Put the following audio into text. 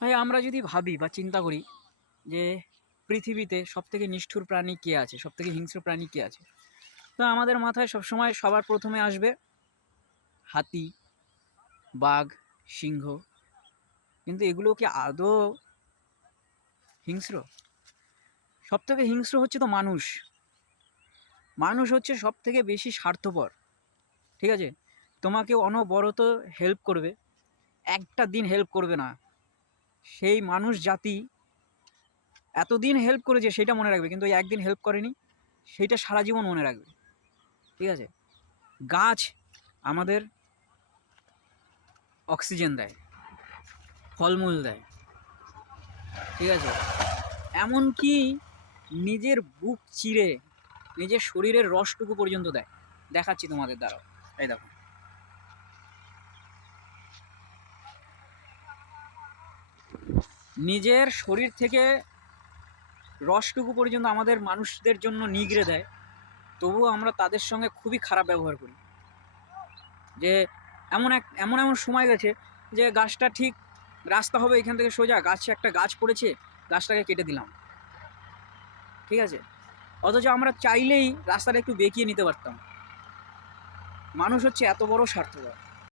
ভাই আমরা যদি ভাবি বা চিন্তা করি যে পৃথিবীতে সবথেকে নিষ্ঠুর প্রাণী কে আছে, সবথেকে হিংস্র প্রাণী কে আছে, তো আমাদের মাথায় সবসময় সবার প্রথমে আসবে হাতি, বাঘ, সিংহ। কিন্তু এগুলো কি আদৌ হিংস্র? সবথেকে হিংস্র হচ্ছে তো মানুষ। মানুষ হচ্ছে সবথেকে বেশি স্বার্থপর। ঠিক আছে, তোমাকে অনবরত হেল্প করবে, একটা দিন হেল্প করবে না। সেই মানুষ জাতি এতদিন হেল্প করেছে সেটা মনে রাখবে, কিন্তু ওই একদিন হেল্প করেনি সেইটা সারা জীবন মনে রাখবে। ঠিক আছে, গাছ আমাদের অক্সিজেন দেয়, ফলমূল দেয়। ঠিক আছে, এমনকি নিজের বুক চিরে নিজের শরীরের রসটুকু পর্যন্ত দেয়। দেখাচ্ছি তোমাদের দ্বারা, এই দেখো, নিজের শরীর থেকে রসটুকু পর্যন্ত আমাদের মানুষদের জন্য নিগড়ে দেয়। তবুও আমরা তাদের সঙ্গে খুবই খারাপ ব্যবহার করি। যে এমন এমন সময় গেছে যে গাছটা ঠিক রাস্তা হবে এখান থেকে সোজা, গাছে একটা গাছ পড়েছে, গাছটাকে কেটে দিলাম। ঠিক আছে, অথচ আমরা চাইলেই রাস্তাটা একটু বেঁকিয়ে নিতে পারতাম। মানুষ হচ্ছে এত বড় স্বার্থপর।